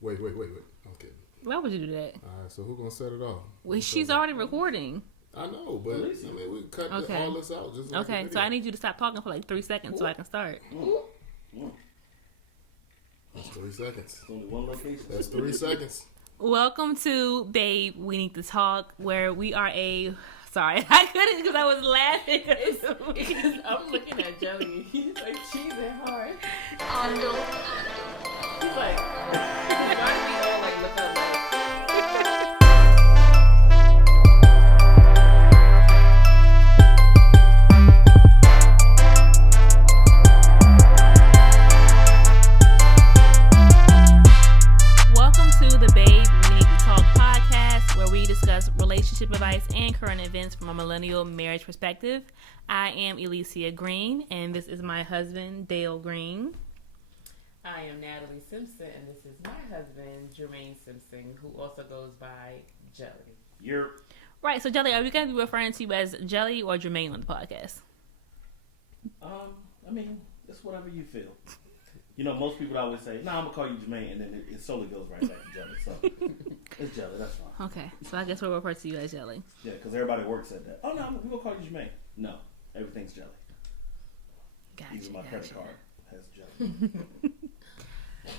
Wait. I'm kidding. Why would you do that? All right, so who's going to set it off? Well, she's already recording. I know, but we cut all this out. Just like okay, so I need you to stop talking for like 3 seconds so I can start. That's 3 seconds. Only one location. That's 3 seconds. Welcome to Babe, We Need to Talk, where we are a... Sorry, I couldn't because I was laughing. I'm looking at Joey. He's like cheesing hard. He's like, why do we all like look up like? Welcome to the Babe, We Need to Talk podcast, where we discuss relationship advice and current events from a millennial marriage perspective. I am Elysia Green, and this is my husband, Dale Green. I am Natalie Simpson, and this is my husband, Jermaine Simpson, who also goes by Jelly. You're Right, so Jelly, are we going to be referring to you as Jelly or Jermaine on the podcast? I mean, it's whatever you feel. You know, most people always say, "No, I'm gonna call you Jermaine," and then it solely goes right back to Jelly. So it's Jelly. That's fine. Okay, so I guess we'll refer to you as Jelly. Yeah, because everybody works at that. Oh no, we're gonna call you Jermaine. No, everything's Jelly. Gotcha. Even my credit card has Jelly.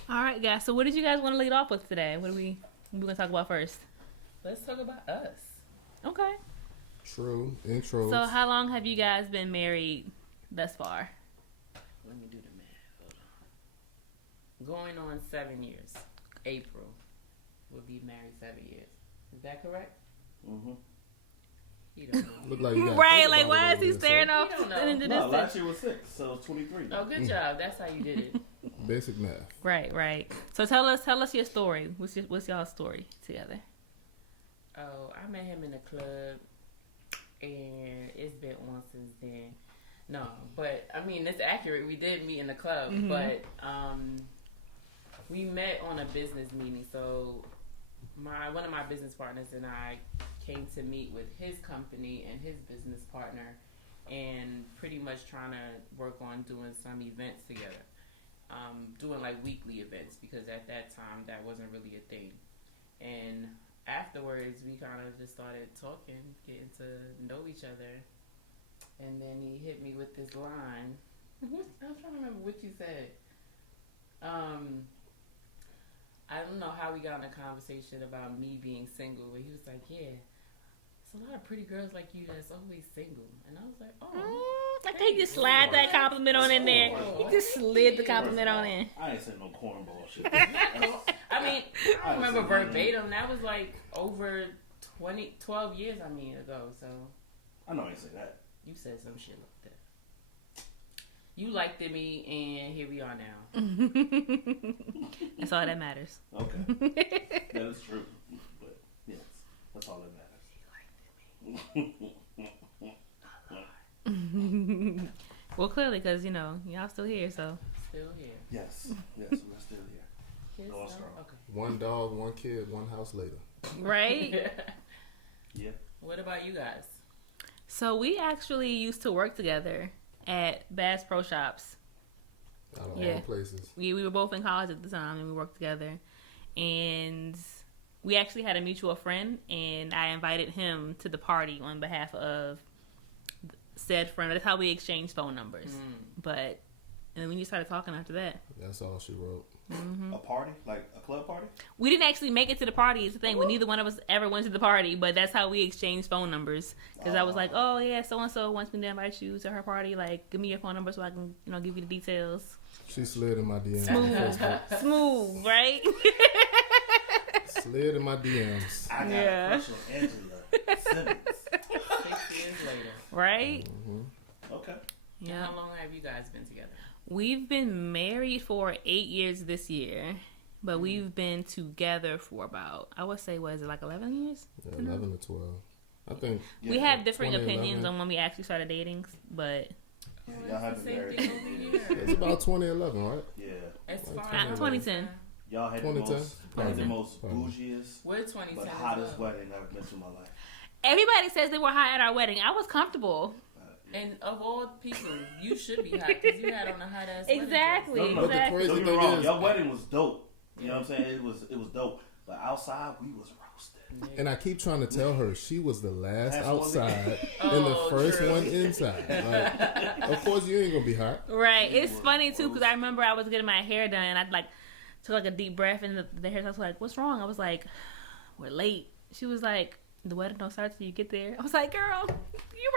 All right, guys. So, what did you guys want to lead off with today? What are we gonna talk about first? Let's talk about us. Okay. True. Intros. So, how long have you guys been married thus far? Let me do the math. Hold on. Going on 7 years. April. We'll be married 7 years. Is that correct? Mm-hmm. You don't know. Look like you got Right, like why is he staring off You don't know. into No, this? last year was 6, so it's 23. Oh, good job. That's how you did it. Basic math. Right. So tell us your story. What's y'all's story together? Oh, I met him in the club, and it's been on since then. No, but I mean it's accurate. We did meet in the club, but we met on a business meeting. So one of my business partners and I came to meet with his company and his business partner, and pretty much trying to work on doing some events together, doing like weekly events because at that time that wasn't really a thing. And afterwards, we kind of just started talking, getting to know each other. And then he hit me with this line. I'm trying to remember what you said. I don't know how we got in a conversation about me being single. But he was like, yeah, there's a lot of pretty girls like you that's always single. And I was like, oh. I think you slide that compliment on in there. You just slid the compliment on in. I ain't saying no cornball shit. I mean, I don't remember verbatim. That was like over 12 years, ago. So I know I ain't say that. you said some shit like that. You liked me, and here we are now. That's all that matters. Okay. That is true. But, yes, that's all that matters. You liked me. Well, clearly, because, y'all still here, so. Still here. Yes, we're still here. Kids Going still? strong. Okay. One dog, one kid, one house later. Right? Yeah. What about you guys? So, we actually used to work together at Bass Pro Shops. Out of Yeah. all places. We were both in college at the time, and we worked together. And we actually had a mutual friend, and I invited him to the party on behalf of said friend. That's how we exchanged phone numbers. But, and then we just started talking after that. That's all she wrote. A party? Like a club party? We didn't actually make it to the party. It's the thing. Neither one of us ever went to the party, but that's how we exchanged phone numbers. Because I was like, oh, yeah, so-and-so wants me to invite you to her party. Like, give me your phone number so I can, give you the details. She slid in my DMs on Facebook. Smooth, right? Slid in my DMs. I got a crush on Angela Simmons. 6 years later. Right? Mm-hmm. Okay. Yeah. How long have you guys been together? We've been married for 8 years this year, but we've been together for about, I would say, was it like 11 years? Yeah, 11 to 12. I think. We have different 2011. opinions on when we actually started dating, but Yeah, y'all have been married. It's about 2011, right? Yeah. It's fine. 2010. Y'all had the 2010? most, probably the most bougiest, We're 2010 but as hottest well. wedding I've been to in my life. Everybody says they were hot at our wedding. I was comfortable. And of all people, you should be hot because you had on a hot ass. Exactly. No, But the Exactly. crazy Don't get me thing wrong, is, your wedding was dope. You know what I'm saying? It was dope. But outside, we was roasted. And I keep trying to tell her she was the last outside and the first one inside. Like, of course, you ain't gonna be hot. Right. It's funny too because I remember I was getting my hair done and I'd like took like a deep breath and the hairstylist was like, "What's wrong?" I was like, "We're late." She was like, "The wedding don't start till you get there." I was like, "Girl, you're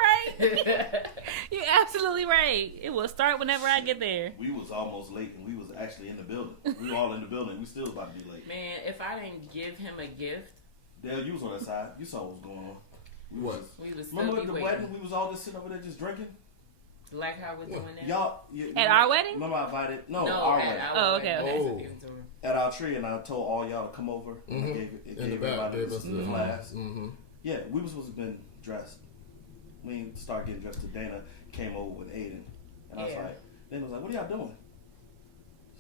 right. You're absolutely right. It will start whenever I get there." We was almost late and we was actually in the building. We were all in the building. We still about to be late. Man, if I didn't give him a gift. Dale, you was on that side. You saw what was going on. We was still remember be the waiting. wedding? We was all just sitting over there just drinking. Like how we're doing now. Y'all at our wedding? Remember I invited? No, our wedding. Oh, okay. At our tree, and I told all y'all to come over. Mm-hmm. I gave everybody the flask. Mm-hmm. Yeah, we were supposed to have been dressed. We didn't start getting dressed till Dana came over with Aiden, and I was like, Dana was like, "What are y'all doing?"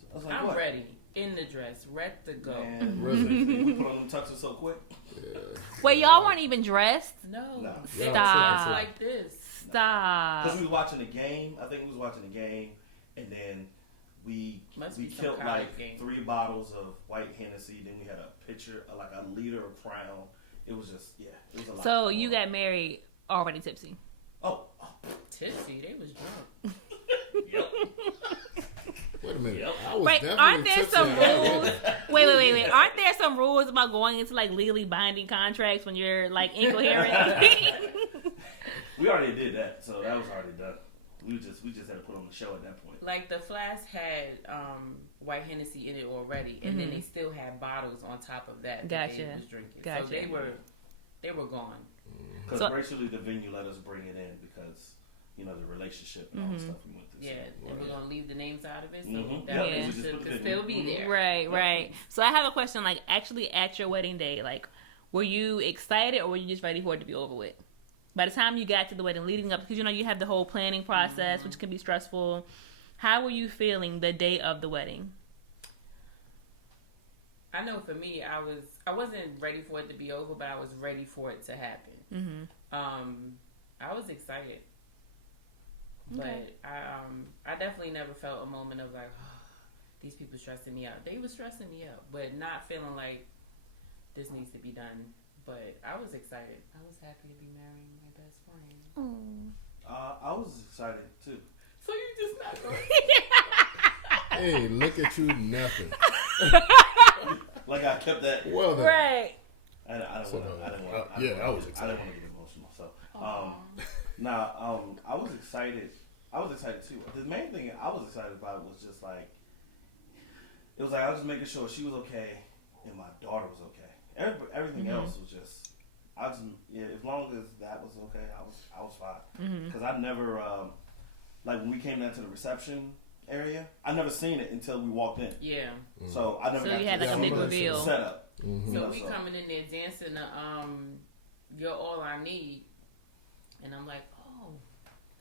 So I was like, I'm what? ready. In the dress, ready to go. Man, really? We put on them tuxes so quick. Yeah. Wait, y'all weren't even dressed? No. Stop. Like this. Stop. Because we was watching the game. I think we was watching the game, and then we killed like 3 bottles of white Hennessy. Then we had a pitcher, like a liter of Crown. It was just, it was a lot. So you got married already tipsy? Oh. Tipsy? They was drunk. Yep. Wait a minute. Yep. I was Right, aren't there some rules? Wait. Aren't there some rules about going into like legally binding contracts when you're like incoherent? We already did that, so that was already done. We just had to put on the show at that point. Like the flask had white Hennessy in it already, and then they still had bottles on top of that. Gotcha. They was drinking. Gotcha. So they were gone. Because graciously the venue let us bring it in because the relationship and all the stuff we went through. Yeah, and we're gonna leave the names out of it, so Mhm. that Yeah. relationship could still be there. Right. So I have a question. Like, actually, at your wedding day, like, were you excited or were you just ready for it to be over with? By the time you got to the wedding, leading up, because you have the whole planning process, which can be stressful. How were you feeling the day of the wedding? I know for me, I wasn't ready for it to be over, but I was ready for it to happen. I was excited, but I definitely never felt a moment of like, these people stressing me out. They were stressing me out, but not feeling like this needs to be done. But I was excited. I was happy to be marrying my best friend. I was excited too. So you just not going? Hey, look at you, nothing. Like I kept that. Well then. Right. I didn't want to. I was excited. I didn't want to get emotional. So, I was excited. I was excited too. The main thing I was excited about was just like, it was like I was just making sure she was okay and my daughter was okay. Everything else was just, as long as that was okay, I was fine. Because I never, like when we came down to the reception area, I never seen it until we walked in. Yeah. So I never. So you had like a big reveal. Setup. So we coming in there dancing the "You're All I Need," and I'm like, oh,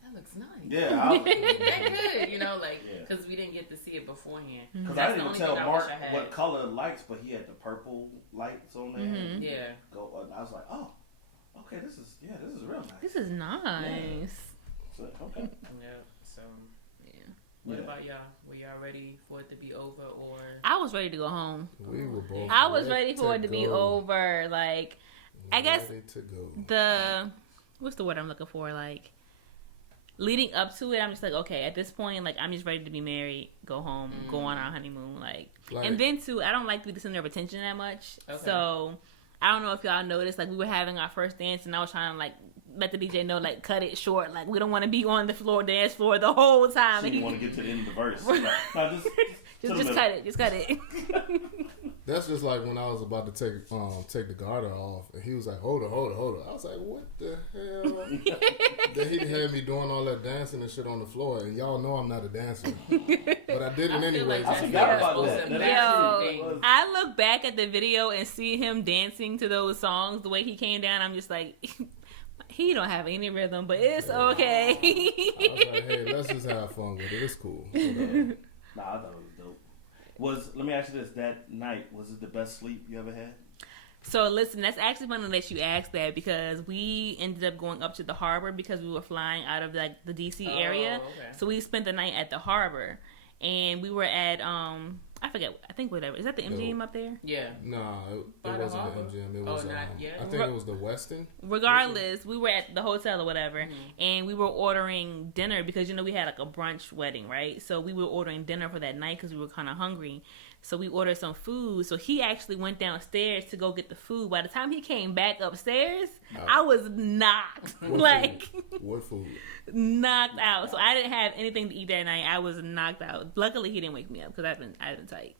that looks nice. Yeah, that good, because we didn't get to see it beforehand. Because I didn't even tell Mark what color lights, but he had the purple lights on there. Yeah. I was like, oh, okay, this is real nice. This is nice. Yeah. So, okay. Yeah. So. What about y'all? Were y'all ready for it to be over, or? I was ready to go home. We were both. I was ready for it to be over. Like, I guess what's the word I'm looking for? Like, leading up to it, I'm just like, okay, at this point, like, I'm just ready to be married, go home, go on our honeymoon, like, and then too, I don't like to be the center of attention that much. Okay. So, I don't know if y'all noticed, like, we were having our first dance, and I was trying to like let the DJ know, like, cut it short. Like, we don't want to be on the dance floor the whole time. So you want to get to the end of the verse. Like, no, just cut it. Just cut it. That's just like when I was about to take the garter off, and he was like, hold on. I was like, what the hell? Then he had me doing all that dancing and shit on the floor, and y'all know I'm not a dancer. But I did it anyway. I forgot about that. I look back at the video and see him dancing to those songs, the way he came down, I'm just like... He don't have any rhythm, but it's okay. I was like, hey, let's just have fun with it. It's cool. Nah, I thought it was dope. Let me ask you this: that night, was it the best sleep you ever had? So listen, that's actually funny that you asked that, because we ended up going up to the harbor because we were flying out of like the DC area. Okay. So we spent the night at the harbor, and we were at I forget. I think whatever. Is that the MGM up there? Yeah. Nah, it By the wasn't harbor? the MGM. It was. not yet? I think it was the Westin. Regardless, we were at the hotel or whatever, and we were ordering dinner because we had like a brunch wedding, right? So we were ordering dinner for that night because we were kind of hungry. So we ordered some food. So he actually went downstairs to go get the food. By the time he came back upstairs, I was knocked. What food? Knocked out. So I didn't have anything to eat that night. I was knocked out. Luckily, he didn't wake me up because I've been tight.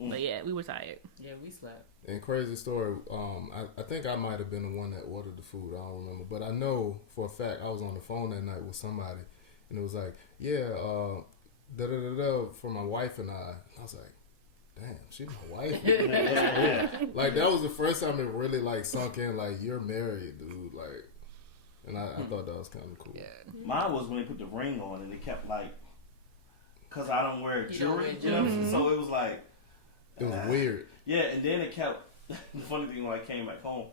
But yeah, we were tired. Yeah, we slept. And crazy story. I think I might have been the one that ordered the food. I don't remember, but I know for a fact I was on the phone that night with somebody, and it was like, yeah, for my wife and I. And I was like, damn, she's my wife. That's cool. Like that was the first time it really like sunk in. Like you're married, dude. Like, and I thought that was kind of cool. Yeah. Mine was when they put the ring on and they kept like, cause I don't wear You don't jewelry, wear jewelry. so it was like, It was weird. yeah. And then it kept. The funny thing when I came back home,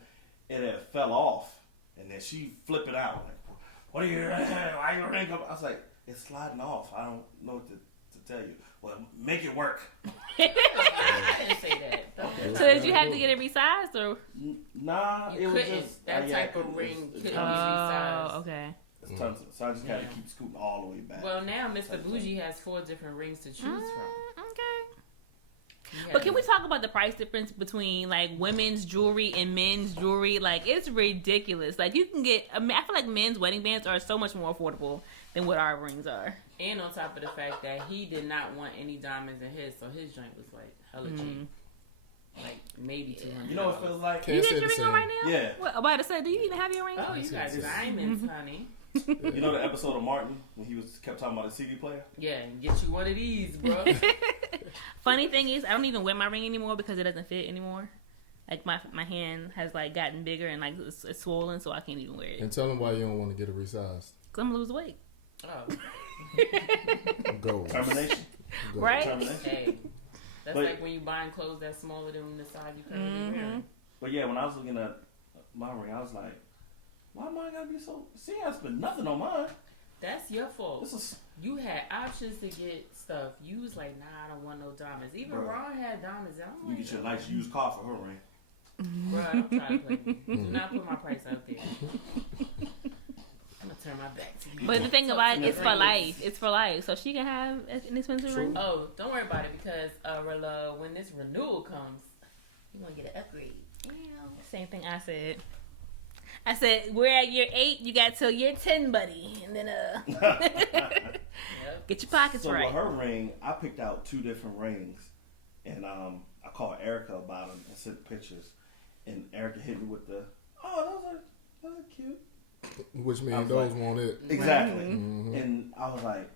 it had fell off, and then she flipped it out like, "What are you? Why your ring up?" I was like, "It's sliding off. I don't know what to tell you." Well, make it work. I didn't say that. Don't So did you have to get it resized or? Nah, You it was couldn't. just That yeah, type of it was- ring it's couldn't tons- resized. Okay. it's tons of- So I just gotta Yeah. keep scooting all the way back. Well, now Mr. Bougie has 4 different rings to choose from. Okay. He But can has- we talk about the price difference between like women's jewelry and men's jewelry? Like it's ridiculous. Like you can get. I feel like men's wedding bands are so much more affordable than what our rings are. And on top of the fact that he did not want any diamonds in his, so his joint was like hella cheap. Like maybe $200. you know what it feels like? Can't You say get your the ring same. on right now? Yeah. What, about to say, do you even have your ring? Oh, you got diamonds, honey. You know the episode of Martin when he kept talking about the CD player? Yeah, and get you one of these, bro. Funny thing is, I don't even wear my ring anymore because it doesn't fit anymore. Like my hand has like gotten bigger and like it's swollen, so I can't even wear it. And tell them why you don't want to get it resized. Cause I'm gonna lose weight. Oh, Go. Termination. Go. Right? Termination. hey. That's But- like when you buying clothes that's smaller than the size you currently wearing. But yeah, when I was looking at my ring, I was like, why mine gotta be so... See, I spent nothing on mine. That's your fault. This is... You had options to get stuff. You was like, nah, I don't want no diamonds. Even Bruh. Ron had diamonds. I'm You like, get your nice used car for her ring. bro, don't try to play me. Do not put my price out there. I'm gonna turn my back to you. But the thing Talk about to it, me it's for friends. life. It's for life. So she can have an expensive ring. Oh, don't worry about it because Rilla, when this renewal comes, you're gonna get an upgrade. Same thing I said. I said, we're at year 8, you got till year 10, buddy. And then, Yep. get your pockets So right. with her ring, I picked out 2 different rings. And I called Erica about them and sent pictures. And Erica hit me with the, oh, those are cute. Which I means was those like- want it. Exactly. Mhm. And I was like,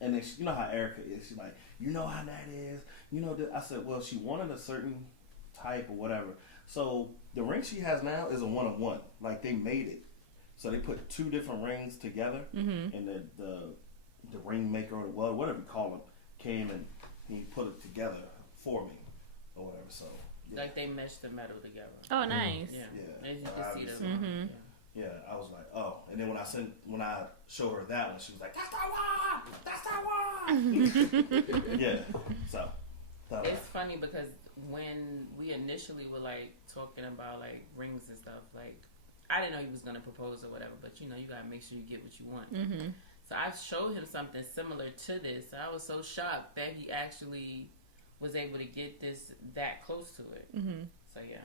and then you know how Erica is. She's like, you know how that is. You know that. I said, well, she wanted a certain type or whatever. So the ring she has now is a 1-of-1. Like they made it. So they put 2 different rings together, and the ring maker or whatever you call him came and he put it together for me or whatever. So yeah, Like they meshed the metal together. Oh, nice. Yeah. Yeah. And you I can see was- the Mhm. yeah. I was like, oh. And then when I showed her that one, she was like, that's that one. That's that one. Yeah. So. that It's funny because when we initially were like talking about like rings and stuff, like I didn't know he was gonna propose or whatever, but you know you gotta make sure you get what you want. Mm-hmm. So I showed him something similar to this. I was so shocked that he actually was able to get this that close to it. Mm-hmm. So yeah,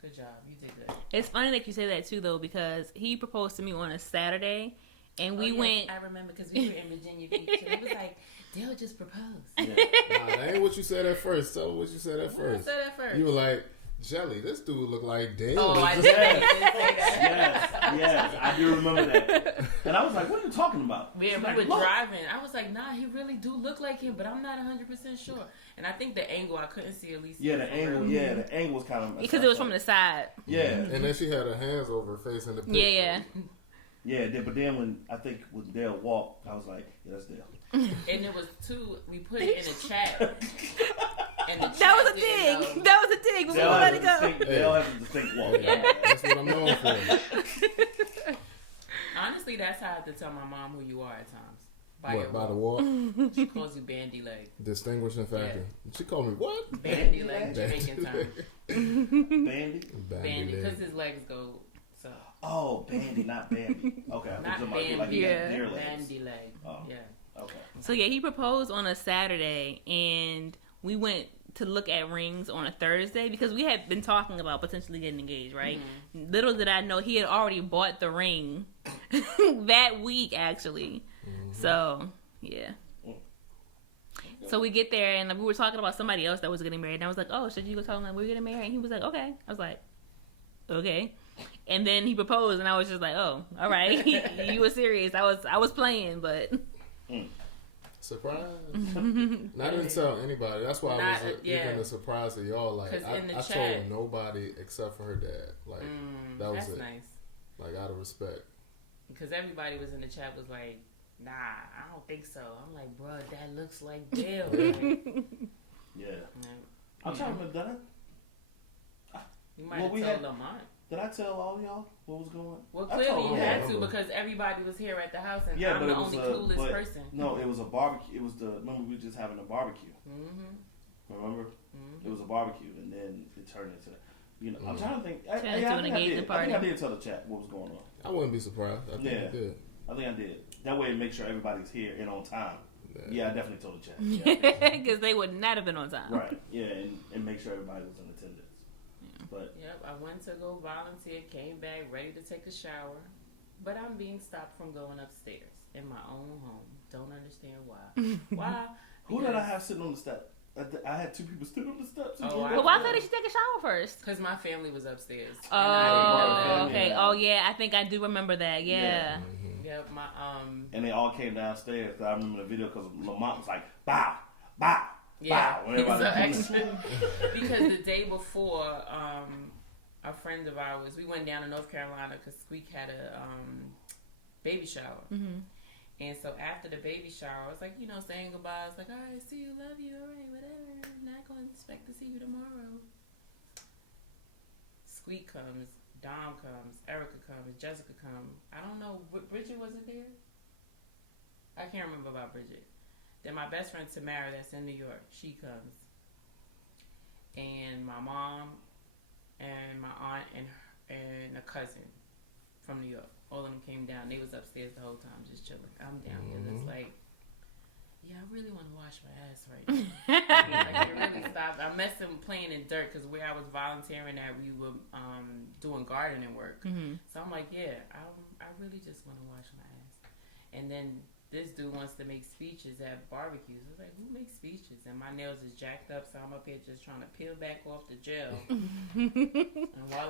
good job, you did good. It's funny that you say that too, though, because he proposed to me on a Saturday, and we Oh, yes, went. I remember because we were in Virginia Beach, and it was like Dale just proposed. Yeah. Nah, that ain't what you said at first. Tell me what you said at What I first. said at first. You were like, Jelly, this dude look like Dale. Oh, I did. Yes. I did say that. Yes, I do remember that. And I was like, what are you talking about? Yeah, She's we like, were "Look." driving. I was like, nah, he really do look like him, but I'm not 100% sure. And I think the angle I couldn't see at least. Yeah, the angle. Yeah, the angle was kind of Because it was from the side. Yeah, And then she had her hands over her face in the picture. Yeah. yeah. But then when I think when Dale walked, I was like, yeah, that's Dale. And it was 2. We put it in a chat. And the That chat was a didn't dig. know. That was a dig. We Dale won't let has it a go. distinct- Dale has a distinct walk. Yeah. That's what I'm known for. Honestly, that's how I have to tell my mom who you are at times. What, by the wall? She calls you bandy leg. Distinguishing factor. Yeah. She called me what? Bandy leg, Jamaican term. Bandy? Bandy, because his legs go so. Oh, bandy, not bandy. Okay, not bandy. Like bandy leg. Oh. Yeah. Okay. So yeah, he proposed on a Saturday, and we went to look at rings on a Thursday because we had been talking about potentially getting engaged, right? Mm-hmm. Little did I know he had already bought the ring that week, actually. Mm-hmm. So yeah. So we get there, and we were talking about somebody else that was getting married, and I was like, "Oh, should you go tell him that we're getting married?" And he was like, "Okay." I was like, "Okay." And then he proposed, and I was just like, "Oh, all right." You were serious. I was playing, but. Surprise! I didn't tell anybody. That's why I was even a surprise to y'all. Like I told nobody except for her dad. Like that was it. Nice. Like out of respect. Because everybody was in the chat was like, "Nah, I don't think so." I'm like, "Bro, that looks like Dale." Yeah. I'm trying to remember that. You might have told Lamont. Did I tell all y'all what was going on? Well, clearly you had to because everybody was here at the house and I'm the only clueless person. No, it was a barbecue. It was remember we were just having a barbecue. Mm-hmm. Remember? Mm-hmm. It was a barbecue and then it turned into, I'm trying to think. I think I did tell the chat what was going on. I wouldn't be surprised. I think I did. I think I did. That way to make sure everybody's here and on time. Yeah, I definitely told the chat. Because they would not have been on time. Right. Yeah, and make sure everybody was in attendance. But yep, I went to go volunteer, came back ready to take a shower, but I'm being stopped from going upstairs in my own home. Don't understand why. Why? Who did I have sitting on the step? I had two people sitting on the steps. Well, why did she take a shower first? Because my family was upstairs. Oh, okay. Oh, yeah. I think I do remember that. Yeah. Mm-hmm. Yep. And they all came downstairs. I remember the video because Lamont was like, "Bow, bow." Yeah, wow, so extra, because the day before, a friend of ours, we went down to North Carolina because Squeak had a baby shower. Mm-hmm. And so after the baby shower, I was like, saying goodbye. I was like, all right, see you, love you, all right, whatever. Not going to expect to see you tomorrow. Squeak comes, Dom comes, Erica comes, Jessica comes. I don't know, Bridget wasn't there? I can't remember about Bridget. Then my best friend Tamara, that's in New York, she comes, and my mom, and my aunt, and a cousin from New York. All of them came down. They was upstairs the whole time, just chilling. I'm down here. It's like, yeah, I really want to wash my ass right now. Like, it really stopped. I messed them playing in dirt because where I was volunteering at, we were doing gardening work. Mm-hmm. So I'm like, yeah, I really just want to wash my ass. And then this dude wants to make speeches at barbecues. I was like, who makes speeches? And my nails is jacked up, so I'm up here just trying to peel back off the gel.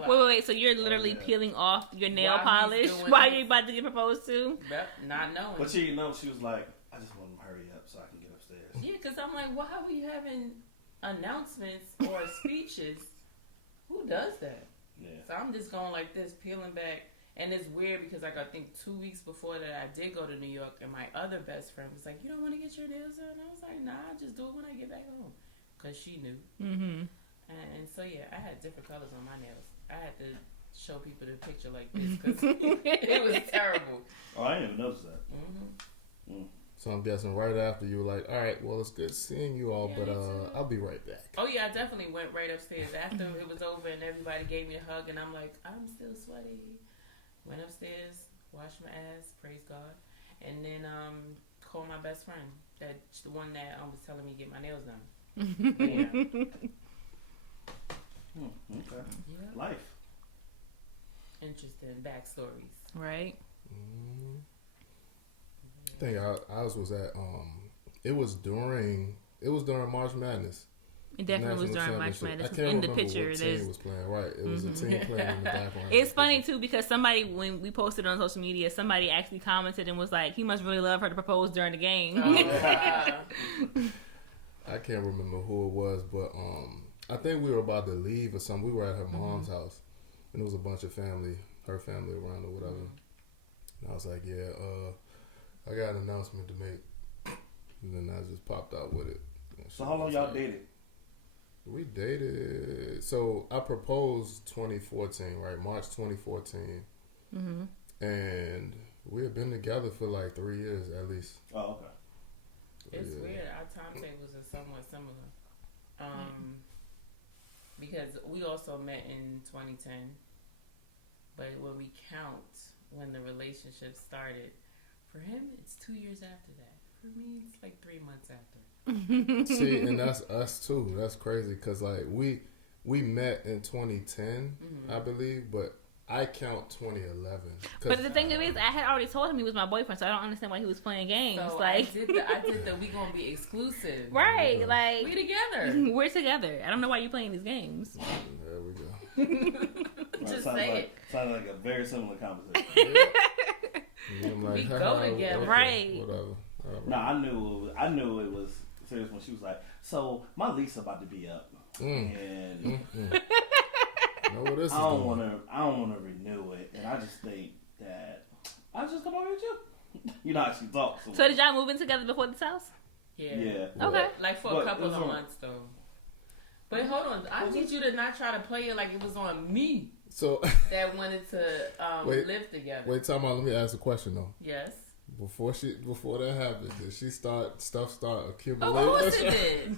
Wait. So you're literally peeling off your nail polish while you're about to get proposed to? Yep, not knowing. But she was like, I just want to hurry up so I can get upstairs. Yeah, because I'm like, why are we having announcements or speeches? Who does that? Yeah. So I'm just going like this, peeling back. And it's weird because, like, I think 2 weeks before that, I did go to New York, and my other best friend was like, you don't want to get your nails done? I was like, nah, just do it when I get back home. Because she knew. Mm-hmm. And so, yeah, I had different colors on my nails. I had to show people the picture like this because it was terrible. Oh, I didn't even notice that. Mm-hmm. So I'm guessing right after you were like, all right, well, it's good seeing you all, but I'll be right back. Oh, yeah, I definitely went right upstairs after it was over and everybody gave me a hug, and I'm like, I'm still sweaty. Went upstairs, washed my ass, praise God, and then called my best friend, that's the one that was telling me to get my nails done. Yeah. Okay. Yeah. Life. Interesting backstories. Right. Mm-hmm. I think ours was at it was during March Madness. It definitely was during March Madness. I can't in the remember picture, what team was playing. Right, it was a team playing in the background. It's funny too because somebody, when we posted on social media, somebody actually commented and was like, "He must really love her to propose during the game." I can't remember who it was, but I think we were about to leave or something. We were at her mom's house, and there was a bunch of her family around or whatever. And I was like, "Yeah, I got an announcement to make," and then I just popped out with it. So how long y'all dated? We dated. So I proposed 2014, right? March 2014. Mm-hmm. And We had been together for like 3 years at least. Oh, okay. It's weird. Our timetables are somewhat similar. Because we also met in 2010. But when we count when the relationship started, for him, it's 2 years after that. For me, it's like 3 months after. See, and that's us too. That's crazy because like we met in 2010, I believe, but I count 2011. But the thing is, I had already told him he was my boyfriend, so I don't understand why he was playing games. So like I did the we gonna be exclusive. Right, like we together. We're together. I don't know why you're playing these games. There we go. Just sounds say like, it. Sounds like a very similar conversation. I'm like, We go together. Right. Whatever. No, I knew it was serious when she was like, "So my lease about to be up, and Know what this I don't want to renew it, and I just think that I just come over with you. You know how she talks. So did y'all move in together before this house? Yeah. Okay. Like for a couple of months though. But hold on, I need you to not try to play it like it was on me. So that wanted to live together. Wait, time out. Let me ask a question though. Yes. Before that happened, did she start accumulating? Of course it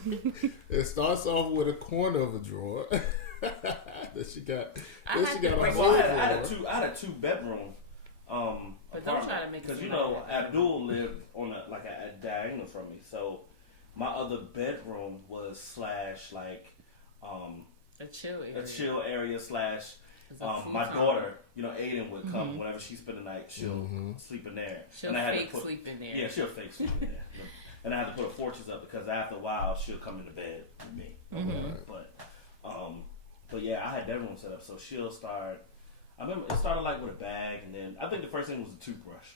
did. It starts off with a corner of a drawer. Then she got a whole drawer. I had a 2-bedroom. But don't try to make it because Abdul lived on a diagonal from me, so my other bedroom was a chill area my daughter, Aiden would come whenever she spent the night. She'll sleep in there. She'll sleep in there. Yeah, she'll fake sleep in there. And I had to put fortress up because after a while she'll come into bed with me. But yeah, I had that room set up, so she'll start. I remember it started like with a bag, and then I think the first thing was a toothbrush.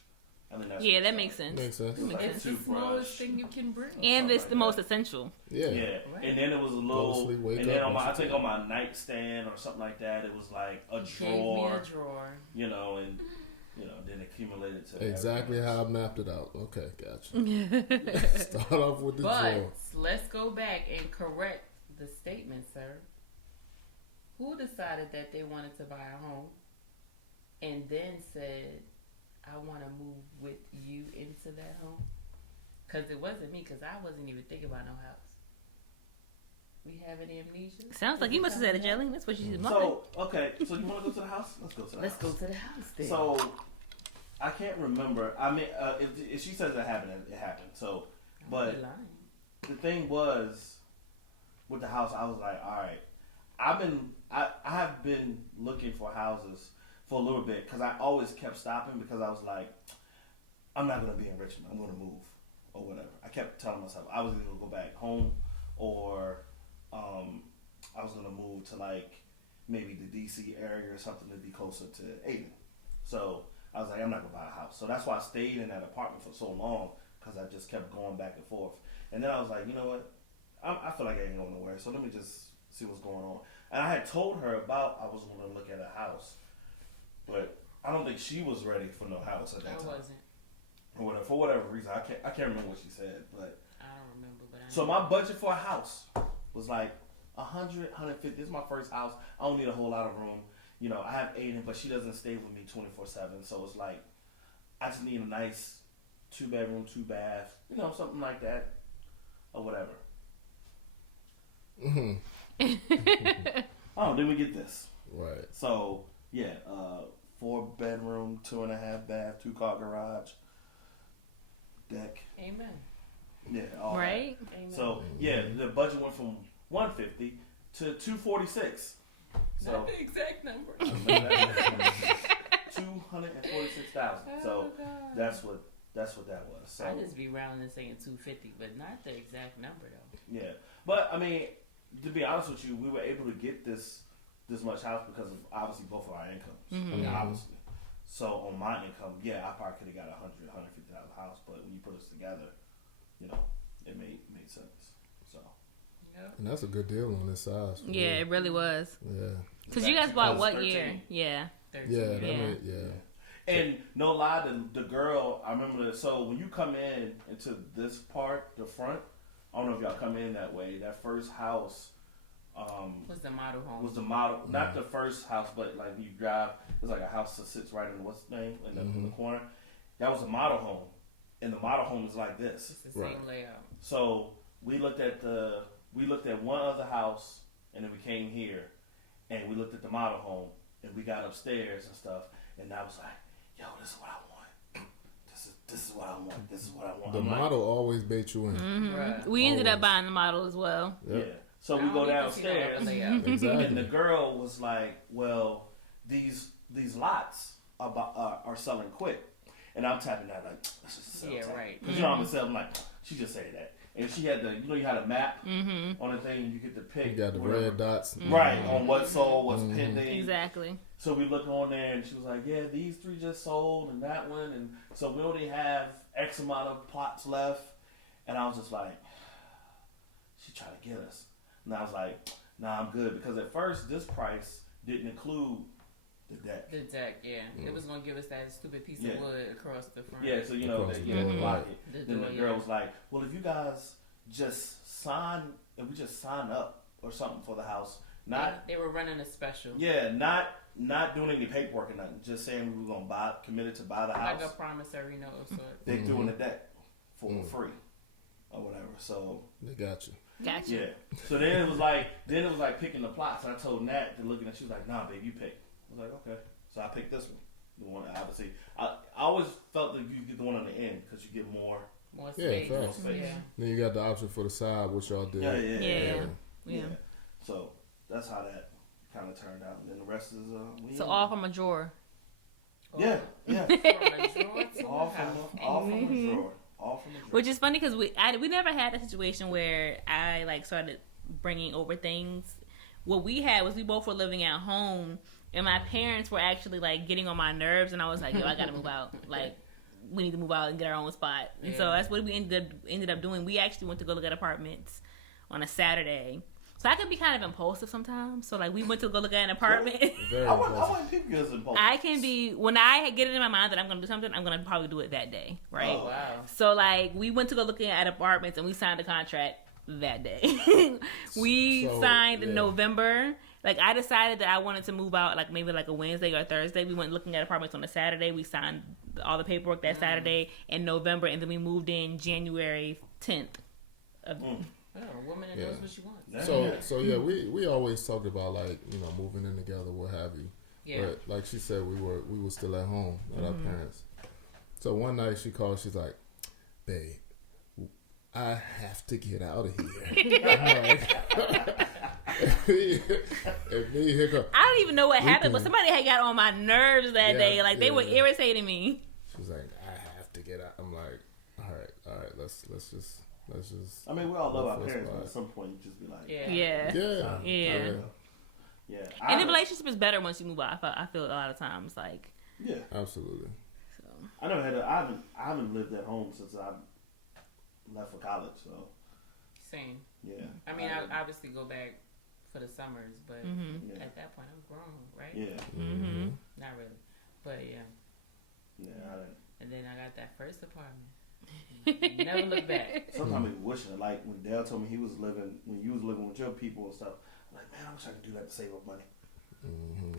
That makes sense. Makes sense. It's the smallest thing you can bring, and it's the most essential. Yeah. Right. And then it was a little, and then on my nightstand or something like that, it was like a drawer. Gave me a drawer. And then accumulated to exactly how I mapped it out. Okay, gotcha. Start off with the drawer. But let's go back and correct the statement, sir. Who decided that they wanted to buy a home and then said, I want to move with you into that home? Because it wasn't me, because I wasn't even thinking about no house. We have any amnesia? Sounds like you must have said it, Jelly. That's what you said. So you want to go to the house? Let's go to the house. Let's go to the house then. So, I can't remember. I mean, if she says it happened, it happened. So, but the thing was, with the house, I was like, all right. I have been looking for houses for a little bit because I always kept stopping because I was like, I'm not going to be in Richmond. I'm going to move or whatever. I kept telling myself I was either going to go back home or I was going to move to like maybe the DC area or something to be closer to Aiden. So I was like, I'm not going to buy a house. So that's why I stayed in that apartment for so long because I just kept going back and forth. And then I was like, you know what? I feel like I ain't going nowhere. So let me just see what's going on. And I had told her I was going to look at a house, but I don't think she was ready for no house at that time. I wasn't. For whatever reason, I can't remember what she said, but I don't remember. But so my budget for a house was like 100, 150. This is my first house. I don't need a whole lot of room. I have Aiden, but she doesn't stay with me 24/7. So it's like I just need a nice 2-bedroom, 2-bath, something like that, or whatever. Then we get this. Right. So, 4-bedroom, 2.5-bath, 2-car garage, deck. Amen. Yeah, all right. That. Amen. So, the budget went from 150 to 246. So, not the exact number. 246,000. So, that's what that was. So, I just be rounding and saying 250, but not the exact number though. Yeah, but I mean, to be honest with you, we were able to get this much house because of obviously both of our incomes. I mean, obviously. So on my income, I probably could have got $150,000 house, but when you put us together, it made sense. So. Yep. And that's a good deal on this size. Yeah, it really was. Yeah. Because you guys bought what 13. year? Yeah. 13. Yeah. And no lie, the girl, I remember so when you come into this part, the front, I don't know if y'all come in that way, that first house was the model home. Not the first house, but like when you drive, there's like a house that sits right in the what's the name in the corner, that was a model home, and the model home is like this. It's the same layout. So we looked at one other house, and then we came here, and we looked at the model home, and we got upstairs and stuff, and I was like, yo, this is what I want. This is what I want. This is what I want. The model always bait you in. Mm-hmm. Right. We ended up buying the model as well. Yep. Yeah. So we go downstairs, Exactly. and the girl was like, well, these lots are selling quick. And I'm tapping that like, let's just sell that. Right. Because you know I'm selling like, she just said that. And she had you had a map on the thing, and you get to pick. You got the whatever. red dots. Right, on what sold, what's pending. Exactly. So we look on there, and she was like, yeah, these 3 just sold, and that one. And so we only have X amount of plots left. And I was just like, she tried to get us. And I was like, nah, I'm good. Because at first, this price didn't include the deck. The deck, yeah. It was going to give us that stupid piece of wood across the front. Yeah, so you know, the block it. Then the girl was like, well, if you guys just sign up or something for the house, They were running a special. Yeah, not doing any paperwork or nothing, just saying we were going to committed to buy the house. Like a promissory note of sorts. They're doing the deck for free or whatever, so. They got you. Gotcha. Yeah. So then it was like picking the plots. And I told Nat to look at it. She was like, nah, babe, you pick. I was like, okay. So I picked this one. The one, obviously. I always felt that you get the one on the end because you get more space. Yeah, fast. Yeah. Then you got the option for the side, which y'all did. Yeah. So that's how that kind of turned out. And then the rest is So all from a drawer. Yeah. From a drawer to all a house. from a drawer. All from a drawer. Which is funny because we never had a situation where I like started bringing over things. What we had was we both were living at home, and my parents were actually like getting on my nerves, and I was like, yo, I gotta move out. Like, we need to move out and get our own spot. And so that's what we ended up doing. We actually went to go look at apartments on a Saturday. So I can be kind of impulsive sometimes. So like we went to go look at an apartment. Very I want people as impulsive. I can be, when I get it in my mind that I'm going to do something, I'm going to probably do it that day, right? Oh, wow. So like we went to go looking at apartments and we signed the contract that day. We signed in November. Like I decided that I wanted to move out like maybe like a Wednesday or Thursday. We went looking at apartments on a Saturday. We signed all the paperwork that Saturday in November, and then we moved in January 10th. Oh, a woman that knows what she wants. So yeah, we always talked about like, you know, moving in together, what have you. Yeah. But like she said, we were still at home with our parents. So one night she called, she's like, babe, I have to get out of here. If me hiccup. I don't even know what happened, but somebody had got on my nerves that day. Like they were irritating me. She's like, I have to get out. I'm like, all right, let's just. I mean, we all love our parents, but at some point you just be like, yeah. And the relationship is better once you move out. I feel a lot of times like absolutely. So I haven't lived at home since I left for college. So same. Yeah. I mean, I obviously go back for the summers, but at that point I'm grown, right? Yeah. Not really, but yeah. And then I got that first apartment. Never look back. Sometimes I be wishing, like when Dale told me when you was living with your people and stuff, I'm like, man, I wish I could do that to save up money.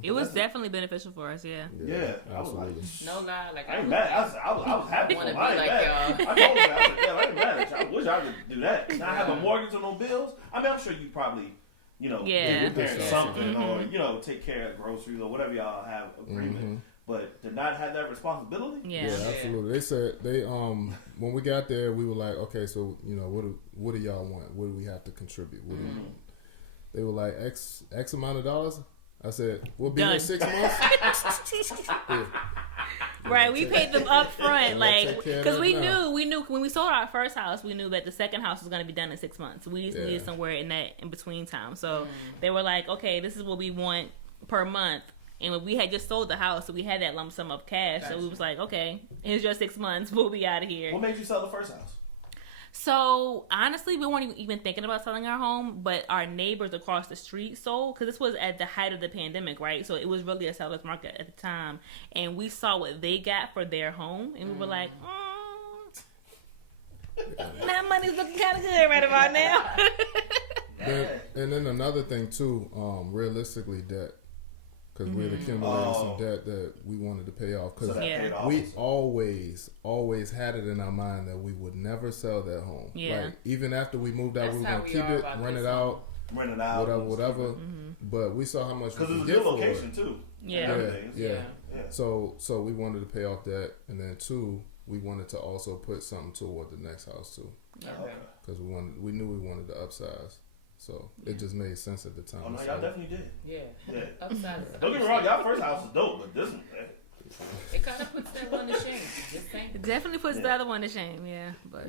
It was definitely beneficial for us, yeah. I was like, no lie, like I ain't mad. I was happy for him. I ain't mad. I told him that. I said, yeah, I ain't mad at you. I wish I could do that. Not have a mortgage or no bills. I mean, I'm sure you probably, give your parents something or, take care of groceries or whatever y'all have agreement. But to not have that responsibility? Yeah, absolutely. They said when we got there, we were like, okay, so what do y'all want? What do we have to contribute? What do they were like X amount of dollars. I said, we'll be here 6 months. Right, we paid them up front, like, because we knew when we sold our first house, we knew that the second house was going to be done in 6 months. We just needed somewhere in that in between time. So they were like, okay, this is what we want per month. And we had just sold the house, so we had that lump sum of cash. Gotcha. So we was like, okay, here's your 6 months. We'll be out of here. What made you sell the first house? So, honestly, we weren't even thinking about selling our home, but our neighbors across the street sold, because this was at the height of the pandemic, right? So, it was really a seller's market at the time. And we saw what they got for their home, and we were like, that money's looking kind of good right about now. And then another thing, too, realistically, that because we had accumulated some debt that we wanted to pay off. Because we always had it in our mind that we would never sell that home. Yeah. Like, even after we moved out, we were going to keep it, rent it out, whatever. But we saw how much we could get for it. Because it's a good location, too. Yeah. So we wanted to pay off that. And then, 2, we wanted to also put something toward the next house, too. Because we knew we wanted to upsize. So it just made sense at the time. Oh no, y'all definitely did. Yeah. Upside. Don't get me wrong, y'all first house was dope, but this one, it kind of puts that one to shame. It definitely puts the other one to shame. Yeah, but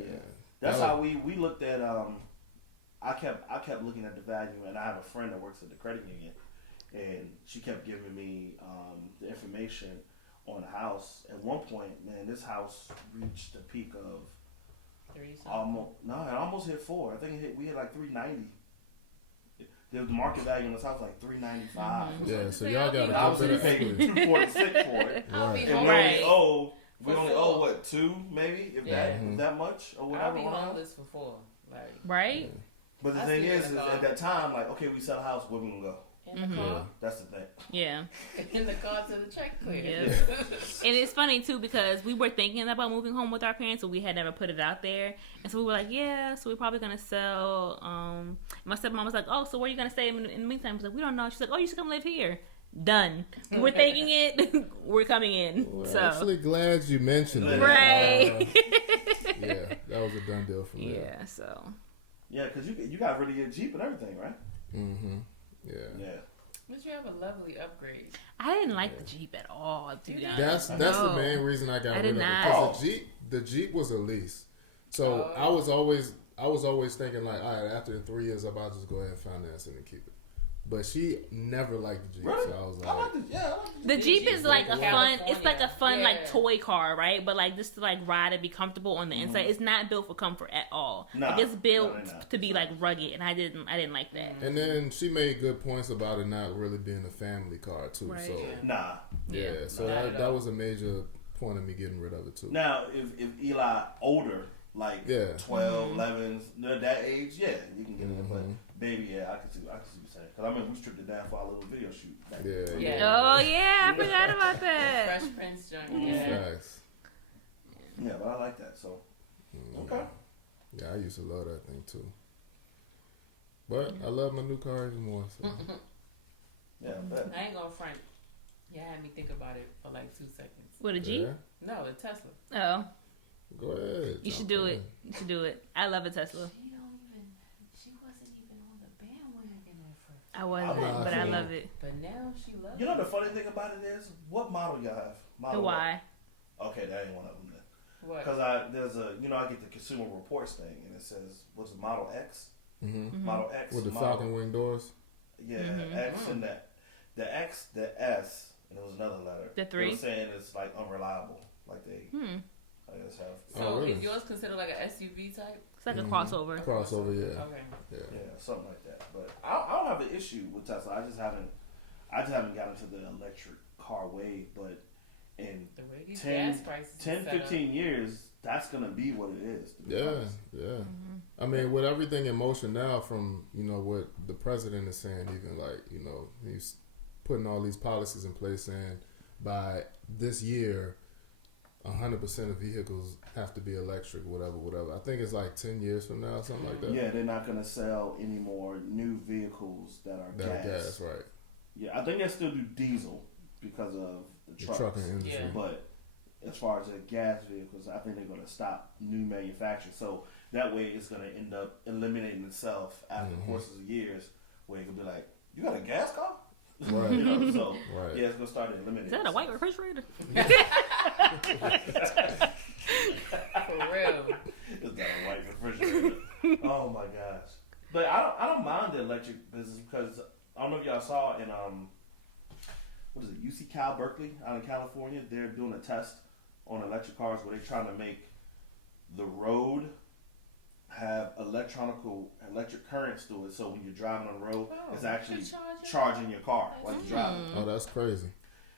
that's how we looked at. I kept looking at the value, and I have a friend that works at the credit union, and she kept giving me the information on the house. At one point, man, this house reached the peak of it almost hit 4. I think we hit like 390. The market value on this house was like $395. Yeah, so y'all got a good bit of equity. $246 for it. And we only owe what, 2 maybe, if that much or whatever. I'll be homeless for 4, like right. But the thing is at that time, like, okay, we sell a house, where we gonna go? In the car. That's the thing. Yeah. In the car to the check clear. Yeah. And it's funny too because we were thinking about moving home with our parents, but we had never put it out there. And so we were like, so we're probably gonna sell. My stepmom was like, oh, so where are you gonna stay in the meantime? I was like, we don't know. She's like, oh, you should come live here. Done. We're thinking it. We're coming in. Well, so actually glad you mentioned it. Right. Yeah, that was a done deal for me. Yeah. So. Yeah, because you got rid of your Jeep and everything, right? Mm-hmm. Yeah. But you have a lovely upgrade. I didn't like the Jeep at all, dude. That's the main reason I got rid of it. Because the Jeep was a lease. So I was always thinking like, all right, after 3 years, I'm about to just go ahead and finance it and keep it. But she never liked the Jeep, really? So I was like, I like the Jeep is like a fun. It's like a fun like toy car, right? But like just to like ride and be comfortable on the inside. It's not built for comfort at all. Like it's built to be like rugged, and I didn't like that. And then she made good points about it not really being a family car too. Right. So so that was a major point of me getting rid of it too. Now if Eli older, like 12, 11, that age, you can get it. But baby, I can see what you're saying. Because I remember we stripped it down for our little video shoot. Oh yeah, I forgot about that. Fresh Prince joint. Facts. Yeah, but I like that. So okay. Yeah, I used to love that thing too. But I love my new car even more. So. Yeah, I bet. I ain't gonna front. You had me think about it for like 2 seconds. With a Jeep? Yeah. No, a Tesla. Oh. Go ahead. You should do it. You should do it. I love a Tesla. She wasn't even on the bandwagon at first. I wasn't, but I love it. But now she loves it. You know the funny thing about it is, what model y'all have? The Y. Okay, that ain't one of them then. What? Because I get the Consumer Reports thing, and it says, what's it, Model X? Model X. With the Falcon wing doors? Yeah, X and the X, the S, and there was another letter. The 3? They were saying it's like unreliable. Like they, I guess So is yours considered like an SUV type? It's like a crossover. Crossover, yeah. Okay. Yeah, something like that. But I don't have an issue with Tesla. I just haven't gotten to the electric car wave. But in 10, 15 years, that's gonna be what it is. Yeah. I mean, with everything in motion now, from what the president is saying, even like he's putting all these policies in place, saying by this year 100% of vehicles have to be electric, whatever. I think it's like 10 years from now, something like that. Yeah, they're not going to sell any more new vehicles that are gas. Right. Yeah, I think they still do diesel because of the trucks. Trucking industry. Yeah. But as far as the gas vehicles, I think they're going to stop new manufacturing. So that way it's going to end up eliminating itself after the courses of years, where it could be like, you got a gas car? Right. Yeah, it's going to start eliminating. Is that a white refrigerator? For real. It's not a white refrigerator. Oh my gosh. But I don't mind the electric business because I don't know if y'all saw in what is it, UC Cal Berkeley out in California, they're doing a test on electric cars where they're trying to make the road have electric currents through it, so when you're driving on the road, it's actually charging your car while you're driving. Oh, that's crazy.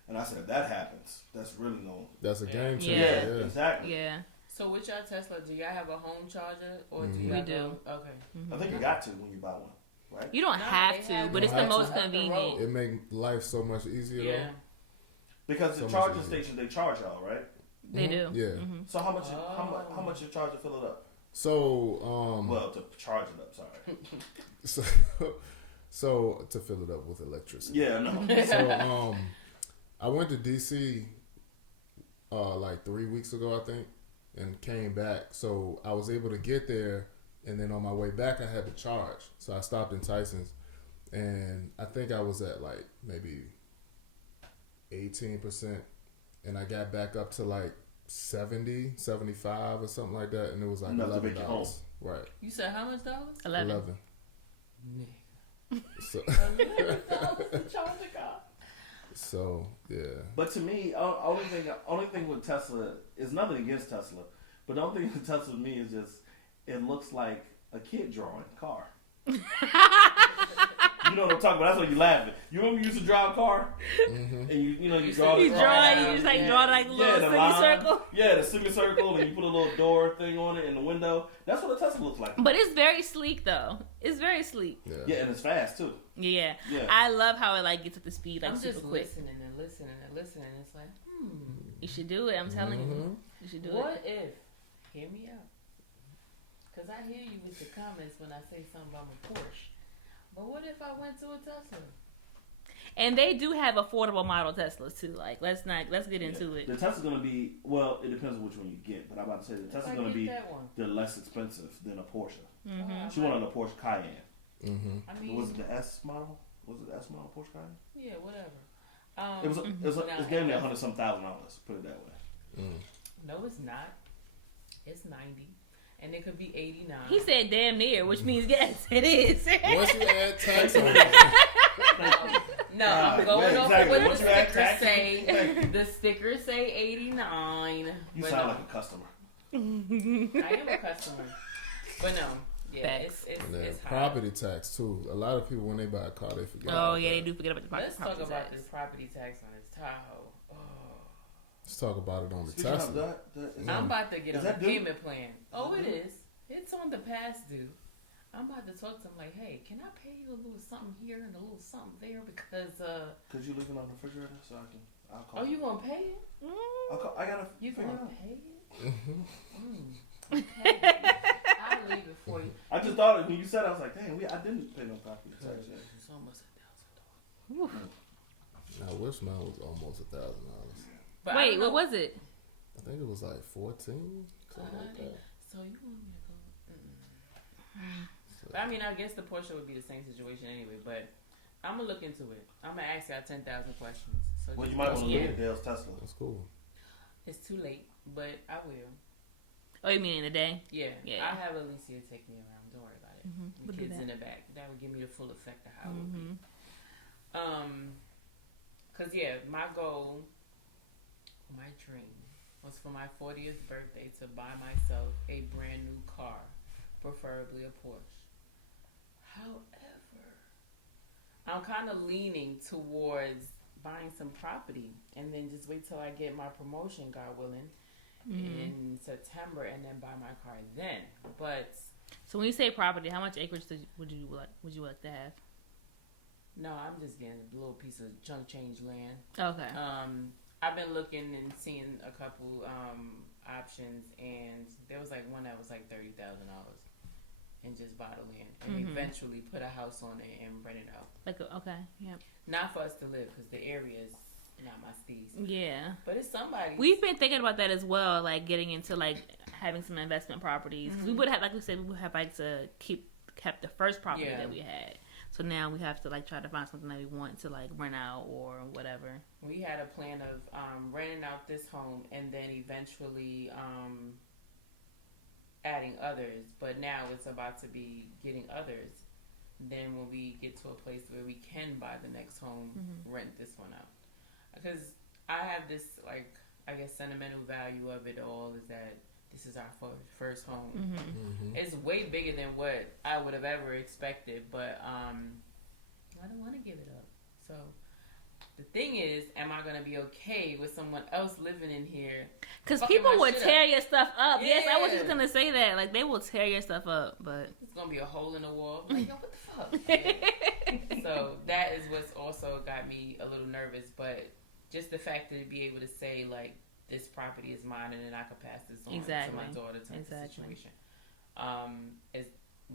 And I said, if that happens, that's really That's a game changer. Yeah, exactly. Yeah. So with your Tesla, do y'all have a home charger or do you? We do. Okay. I think you got to when you buy one. right? You don't have to, but it's the most to. convenient. It make life so much easier. Yeah. Though. Because the So much charging easier. stations, they charge y'all, right? They do. Yeah. Mm-hmm. So how much? How much you charge to fill it up? So Well, to charge it up. Sorry. so to fill it up with electricity. Yeah, no. So I went to DC like 3 weeks ago, I think, and came back. So I was able to get there, and then on my way back, I had to charge. So I stopped in Tyson's, and I think I was at like maybe 18%, and I got back up to like 70, 75 or something like that, and it was like Enough to make it home. $11. Right. You said how much dollars? 11. So, $11 to charge a car. so yeah. But to me, only thing with Tesla is nothing against Tesla, but the only thing with Tesla to me is just it looks like a kid drawing a car. You know what I'm talking about? That's why you laughing. You remember you used to draw a car, and you draw. You just like draw like a little semicircle. Yeah, the semicircle, and you put a little door thing on it in the window. That's what a Tesla looks like. But it's very sleek though. It's very sleek. Yeah, and it's fast too. Yeah. Yeah. I love how it like gets up to speed like I'm super just quick. listening and listening and listening. It's like, You should do it. I'm telling you. You should do what it. if? Hear me out. Because I hear you with the comments when I say something about my Porsche. But what if I went to a Tesla? And they do have affordable model Teslas too. Like let's get into it. The Tesla's gonna be it depends on which one you get. But I'm about to say the Tesla's gonna be the less expensive than a Porsche. Mm-hmm. She wanted a Porsche Cayenne. Mm-hmm. I mean, Was it the S model? Was it the S model Porsche Cayenne? yeah, whatever. It's getting $100 some $1,000. Put it that way. No, it's not. It's 90. And it could be 89. He said damn near, which means yes, it is. Once you add tax on it, No, I'm going off of what the Once you add stickers taxes, say. The stickers say 89. You but sound no. like a customer. I am a customer. But no. Yeah, Facts. it's high. property tax too. A lot of people when they buy a car, they forget. Oh about yeah, that. they do forget about the property. Let's talk about this property tax on this Tahoe. Oh. Let's talk about it on the Speaking of Tesla. I'm about to get Is on the that due? payment plan. Oh, it is. It's on the past due. I'm about to talk to him like, hey, can I pay you a little something here and a little something there because Could you leave it on the refrigerator so I'll call. oh, you gonna pay it? I gotta. You figure it gonna out. pay it? Okay. I'll leave it for you. I just thought when you said it, I was like, dang, I didn't pay no property tax yet. It's almost $1,000. I wish mine was almost $1,000. But Wait, what was it? I think it was like 14, something like that. So you want me to go? But I mean, I guess the Porsche would be the same situation anyway. But I'm gonna look into it. I'm gonna ask y'all 10,000 questions. So Well, just you might want to look Yeah. at Dale's Tesla. That's cool. It's too late, but I will. Oh, you mean in a day? Yeah. Yeah. I have Alicia take me around. Don't worry about it. We'll The do kids that. in the back. That would give me the full effect of how it would be. Cause yeah, my goal, my dream, was for my 40th birthday to buy myself a brand new car, preferably a Porsche. However, I'm kind of leaning towards buying some property and then just wait till I get my promotion, God willing, in September, and then buy my car then. But So when you say property, how much acreage would you like to have? no, I'm just getting a little piece of chunk change land. Okay. I've been looking and seeing a couple options, and there was like one that was like $30,000, and just buy the land and eventually put a house on it and rent it out. Like okay, yeah. Not for us to live because the area is not my steez. Yeah. But it's somebody. We've been thinking about that as well, like getting into like having some investment properties. We would have, like we said, we would have like to kept the first property that we had. So now we have to like try to find something that we want to like rent out or whatever. We had a plan of renting out this home and then eventually adding others. But now it's about to be getting others. Then when we get to a place where we can buy the next home, rent this one out. Because I have this, like, I guess sentimental value of it all is that this is our first home. It's way bigger than what I would have ever expected, but I don't want to give it up. So The thing is, am I gonna be okay with someone else living in here? Because fucking people my would shit tear up? your stuff up. Yes, I was Yeah. just gonna say that. Like they will tear your stuff up, but It's gonna be a hole in the wall. Like, yo, what the fuck? So that is what's also got me a little nervous. But just the fact to be able to say like, this property is mine, and then I could pass this on to my daughter type of situation, is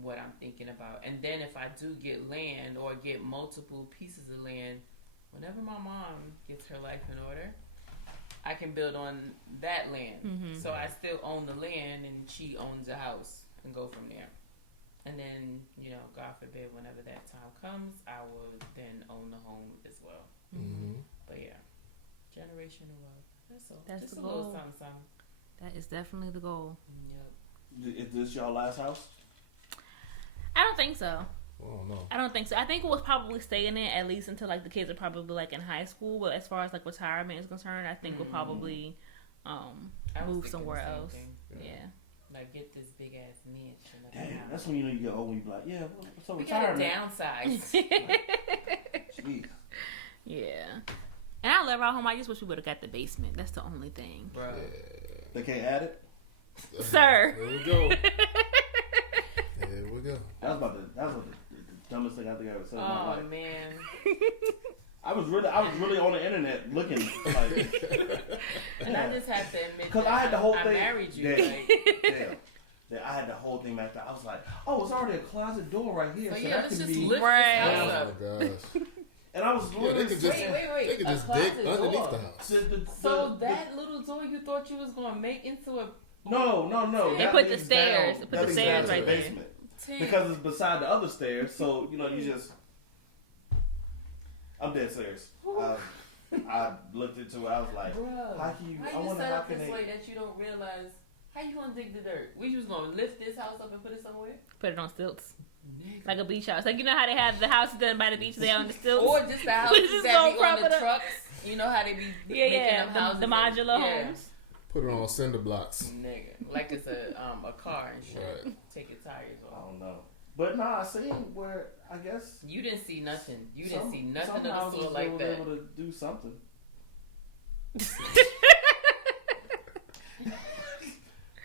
what I'm thinking about. And then if I do get land or get multiple pieces of land, whenever my mom gets her life in order, I can build on that land. Mm-hmm. So I still own the land, and she owns a house, and go from there. And then, you know, God forbid, whenever that time comes, I will then own the home as well. Mm-hmm. But yeah, generational wealth. That's all. That's just the a little goal. something. That is definitely the goal. Yep. Is this y'all last house? I don't think so. Oh no. I don't think so. I think we'll probably stay in it at least until like the kids are probably like in high school. But as far as like retirement is concerned, I think we'll probably I was move thinking somewhere the same else. thing. Yeah. Like, get this big ass mansion. Damn, that's when you know you get old and you be like, yeah, what's up We gotta retirement? downsize. Jeez. Yeah. And I love our home. I just wish we would have got the basement. That's the only thing. Bro. They can't add it? Sir. There we go. There we go. That was the dumbest thing I think I ever said in my Oh life. man. I was really on the internet looking like, And I just have to admit because that I had the whole I thing. married you. Damn, Like, damn. Yeah, I had the whole thing back there. I was like, oh, it's already a closet door right here, so so yeah, that let's can just be. lift Right. this Oh house my up. gosh. And I was Yeah, they literally could just saying, Wait. they could A just closet dig door. underneath the house. So that little door you thought you was gonna make into a No. They that put the leads stairs. down- Put that the leads stairs down to right the there. basement. 10. Because it's beside the other stairs, so you know you just. I'm dead serious. I looked into it. I was like, Bro, how can you? I how you wonder set how up can this they. way that you don't realize? How you gonna dig the dirt? We was gonna lift this house up and put it somewhere? Put it on stilts. Nigga. Like a beach house. Like, you know how they have the houses done by the beach, they on the stilts? Or just the houses just that gonna be prop on it the up. trucks. You know how they be Yeah, making yeah. them houses The like- modular yeah. homes. Put it on cinder blocks. Nigga, like it's a car and shit. Right. Take your tires I off. don't know, but nah, I seen where I guess. You didn't see nothing. You didn't some- see nothing some of the houses sort they like were that. able to do something.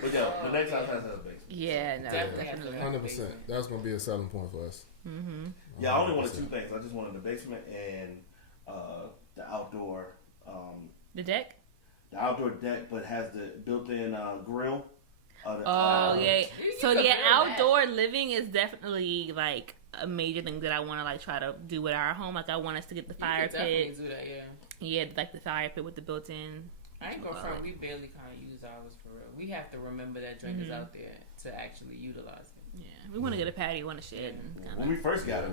But yo, the next house has a basement. Yeah, no, Definitely definitely. have to 100%. That's gonna be a selling point for us. Mm-hmm. Yeah, I only wanted two things. I just wanted the basement and the outdoor, The deck? deck, but has the built-in grill. Yeah. You So could yeah, build outdoor living is definitely like a major thing that I want to like try to do with our home. Like I want us to get the You fire could definitely pit. do that, yeah. Yeah, like the fire pit with the built-in. I ain't gonna front. We barely kind of use ours for real. We have to remember that drink is out there to actually utilize it. Yeah, we want to get a patio on a shed. And When kind we first got it,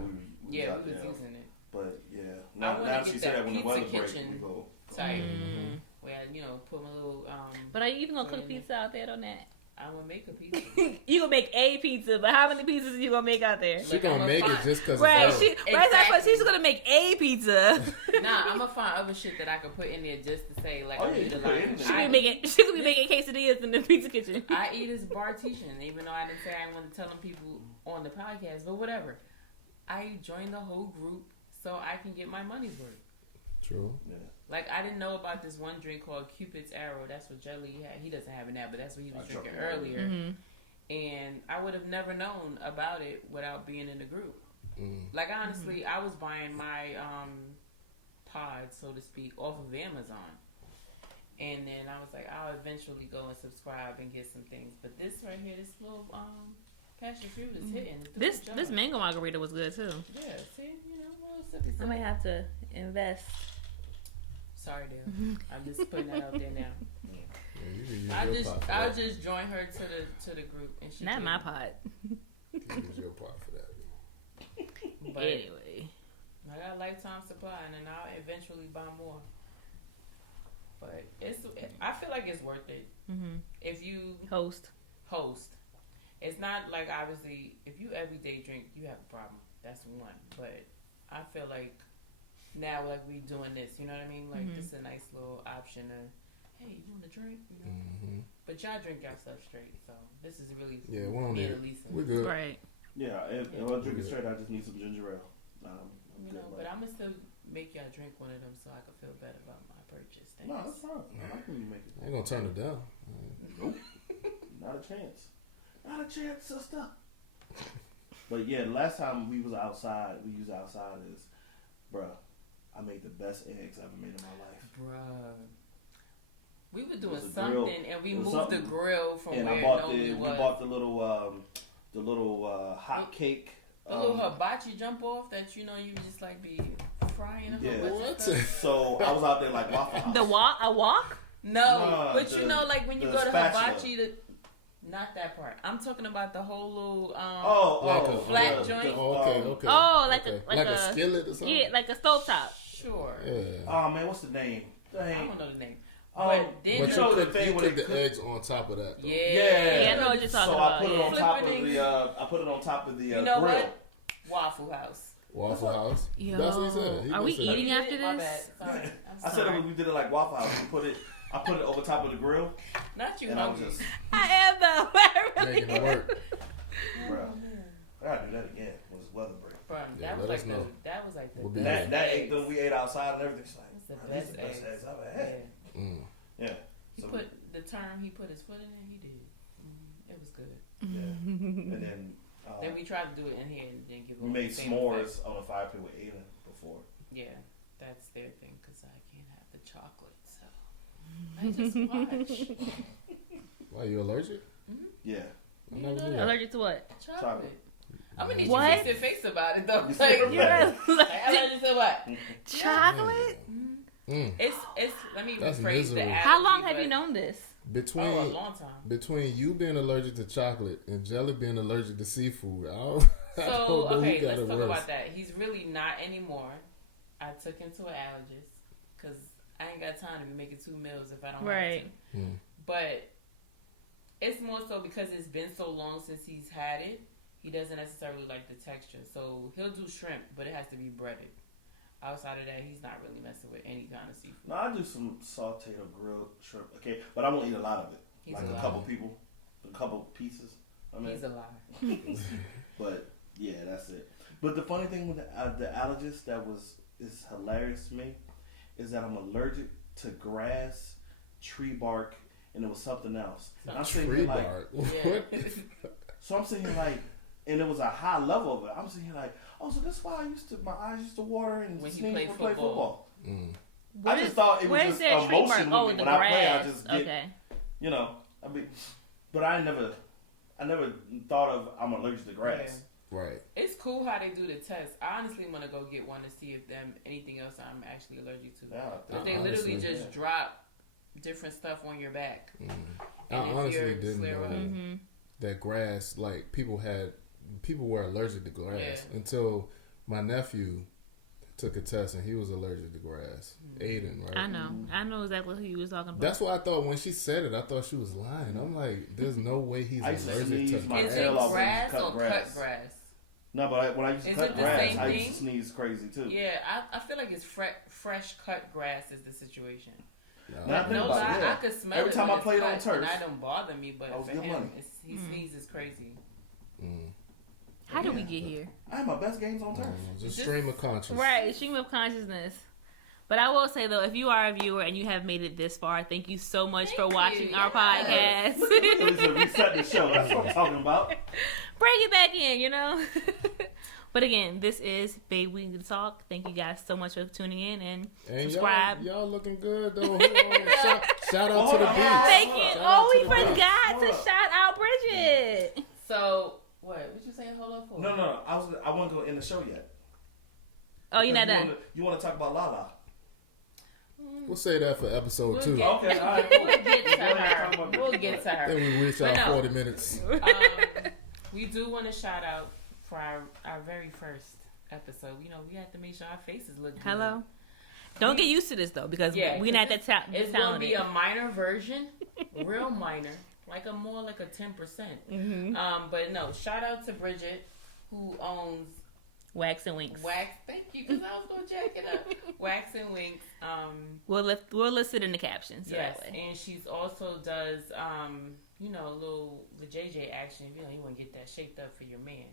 we Yeah, got we was there. using it. But yeah, I now wanna that get she that said that when the pizza weather breaks, kitchen we go. type Mm. where you know put my little But are you even gonna So, cook pizza out there on that? I would make a pizza. You gonna make a pizza, but how many pizzas are you gonna make out there? She Like, gonna I'ma make it find- just because Right, it's her. right. That's what Exactly. she's gonna make a pizza. Nah, I'm gonna find other shit that I could put in there just to say like Oh, I'm yeah, you can put it in utilizing. there. She could be making quesadillas in the pizza kitchen. I eat as bartesian, even though I didn't say I want to tell them people on the podcast, but whatever. I joined the whole group so I can get my money's worth. True. Yeah. Like I didn't know about this one drink called Cupid's Arrow. That's what Jelly had. He doesn't have it now, but that's what he was I drinking tried it. earlier. Mm-hmm. And I would have never known about it without being in the group. Mm. Like honestly, I was buying my pod, so to speak, off of Amazon. And then I was like, I'll eventually go and subscribe and get some things. But this right here, this little passion fruit is hitting. It's doing This the job. this mango margarita was good too. Yeah, see, you know, a little sippy I might sip. have to invest. Sorry, Dale. I'm just putting that out there now. Yeah, you can use your pot for I'll that. just join her to the group and she Not can- my pot. You can use your pot for that. But Anyway, I got a lifetime supply, and then I'll eventually buy more. But I feel like it's worth it if you host. It's not like obviously if you everyday drink, you have a problem. That's one. But I feel like now, like we doing this, you know what I mean? Like this is a nice little option. Hey, you want a drink? You know? Mm-hmm. But y'all drink your stuff straight, so this is really Yeah, we don't me need and it. Elisa. We're good. Right. Yeah, if I drink it straight, I just need some ginger ale. I'm You good, know, but I'm gonna still make y'all drink one of them so I can feel better about my purchase. Thanks. No, that's fine. I like when you make it. I ain't gonna turn it down. Nope. Not a chance. Not a chance, sister. But yeah, the last time we was outside is, bruh, I made the best eggs I ever made in my life. Bruh. We were doing grill. something and we moved the grill from and where I it bought normally was. We bought the little hot cake. The little hibachi jump off that you just like be frying a whole bunch of stuff. So I was out there like Waffle House. A wok? No, but like when you go to spatula. hibachi, not that part. I'm talking about the whole little flat joint. Okay. Oh, like a skillet or something. Yeah, like a stovetop. Sure. Yeah. Oh man, what's the name? I don't know the name. But then you cook the the eggs on top of that. Though. Yeah, I know what you're talking so about. I put it on top of the. I put it on top of the you know grill. what? Waffle House. Waffle House. Yo, That's what he said. Are we eating after My this? bad. Sorry. I said we did it like Waffle House. I put it over top of the grill. Not you, and I was just I am though. making it work. Bro, I gotta do that again when it's weather break. Bro, Yeah, that was let us like know. that was like the We'll be best That eggs. egg that we ate outside and everything. It's like, It's the "Man, these best the best eggs. eggs I've ever had. Yeah. Yeah. He So put the term he put his foot in it. He did. It was good. yeah. And then Then we tried to do it in here and didn't give. we made s'mores on a fire pit with Aiden before. Yeah, that's their thing because I can't have the chocolate, so I just watch. Why, you allergic? Yeah. I never knew that. Allergic to what? Chocolate. I'm gonna need What? you to fix your face about it though. You Like, said You're right. allergic to what? chocolate? It's. Let me That's rephrase miserable. the allergy. How long have but- you known this? Oh, a long time. Between you being allergic to chocolate and Jelly being allergic to seafood, I don't So know who okay, got let's it talk worse. about that. He's really not anymore. I took him to an allergist because I ain't got time to be making 2 meals if I don't Right. have to. But it's more so because it's been so long since he's had it. He doesn't necessarily like the texture, so he'll do shrimp, but it has to be breaded. Outside of that, he's not really messing with any kind of seafood. No, I do some sauteed or grilled shrimp. Okay, but I won't eat a lot of it. He's like a a liar. couple pieces. I mean, He's a liar. but yeah, that's it. But the funny thing with the allergist is hilarious to me is that I'm allergic to grass, tree bark, and it was something else. And I'm sitting Tree here like, bark. Yeah. What? so I'm sitting here like, and it was a high level of it. I'm sitting here like, oh, so that's why my eyes used to water and When you sneeze play when I play football. football. What I just is- thought it was where's just their tree bark? emotion Oh, with me. the When I play, I grass. just get, Okay. you know, I mean, but I never thought of I'm allergic to grass. Right. It's cool how they do the test. I honestly want to go get one to see if anything else I'm actually allergic to. Yeah, But they honestly, literally just drop different stuff on your back. I And if honestly you're didn't flare know up- that grass, like people were allergic to grass Yeah. until my nephew took a test and he was allergic to grass. Aiden, right? I know exactly who you was talking about. That's what I thought when she said it. I thought she was lying. I'm like, there's no way he's I used to allergic sneeze to my Is tail it off when you grass cut or grass. cut grass? No, but when I used to Is cut it the grass, same I used thing? to sneeze crazy too. Yeah, I feel like it's fresh cut grass is the situation. Now I think No about lie, it, yeah. I could smell Every it time when I played on it's cut, turf, and that don't bother me. But that was for good him, money. he sneezes crazy. How did we get here? I had my best games on turf. Just stream of consciousness. Right, stream of consciousness. But I will say though, if you are a viewer and you have made it this far, thank you so much for Thank watching you, our yes. podcast. It's a reset the show. That's what I'm talking about. Bring it back in, you know. But again, this is Babe We Need to Talk. Thank you guys so much for tuning in and subscribe. Y'all looking good though. Hold on. Shout out to the beat. Thank you. Shout Oh, out we to the beat. forgot to shout out Bridget. So what you saying? Hold up for? No. I want to go in the show yet. Oh, you're not done. You want to talk about Lala? We'll say that for episode 2. get- Okay, all right. We'll get to her. We'll get to her. Then we reach But our no. 40 minutes. We do want to shout out for our very first episode. You know, we have to make sure our faces look good. Hello. Don't get used to this though, because Yeah, we're not that It's talented. gonna be a minor version, real minor, more like a 10%. But no, shout out to Bridget, who owns Wax and Winks. Wax. Thank you, because I was gonna check it up. Wax and Winks. We'll list it in the captions. So Yes, that way. and she's also does the JJ action. You want to get that shaped up for your man.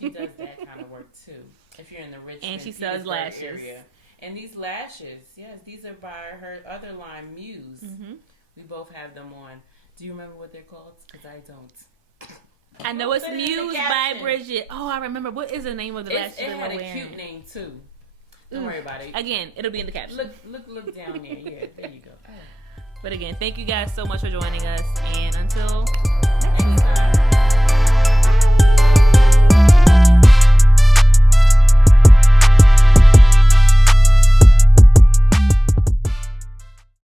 She does that kind of work too. If you're in the Richmond And she sells Petersburg lashes. area. And these lashes, yes, these are by her other line, Muse. Mm-hmm. We both have them on. Do you remember what they're called? Because I don't. I know it's Muse by Bridget. Oh, I remember. What is the name of the lashes It that had we're a wearing? cute name too. Don't worry about it. Again, it'll be in the caption. Look down there. Yeah, there you go. But again, thank you guys so much for joining us. And until Next time.